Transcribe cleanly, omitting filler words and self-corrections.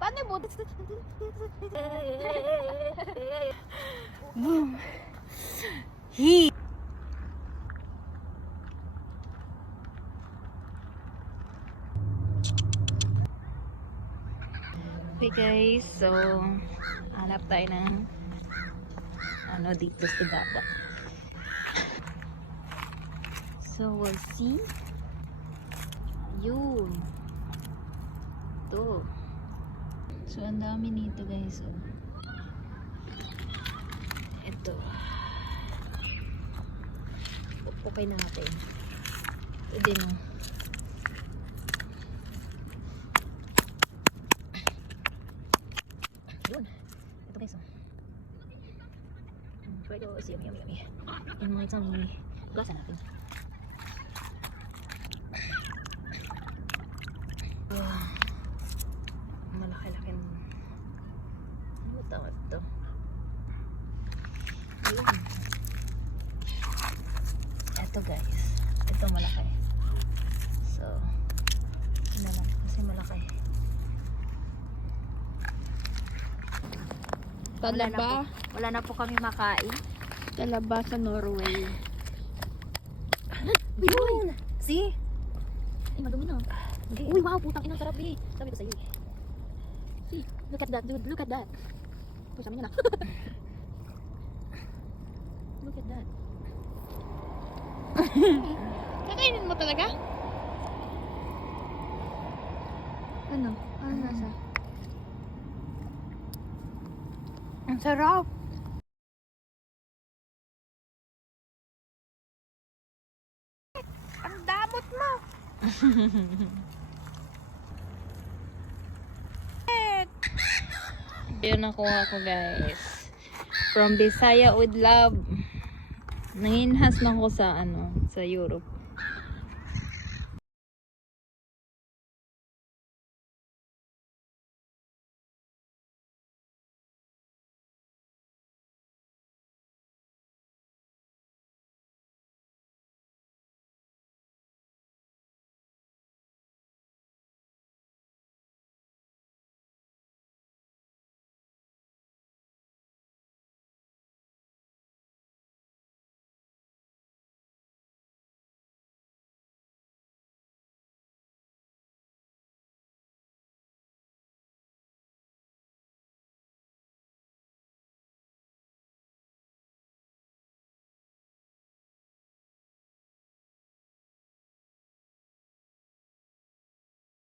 Paano mo? He. Okay guys, so hanap tayo ng ano dito sa dagat. So we'll see. Yun. Ito. So ang dami nito guys. Oh. Ito. Pupukay natin. Ito din oh. Yun. Ito guys oh. Pwede oh. Yummy, yummy, yummy. Yung mga isang gasa natin. Malaki-laki ng ano tawag ito? Ayun. Ito guys. Ito malaki. So, ito na lang kasi malaki. Talaba. Wala na po kami makain. Talaba sa Norway. Yun! See? Ay, madumi na. Okay. Uy, wow, putang ina, sarap eh. Sabi ko sa'yo eh. See, look at that, dude. Look at that. Uy, sabi niya na. Look at that. Kakainin mo talaga? Ano? Ano nasa? Ang sarap. Ang damot mo! Yun nakuha ko guys. From Bisaya with Love. Nanginhas na ko sa ano, sa Europe.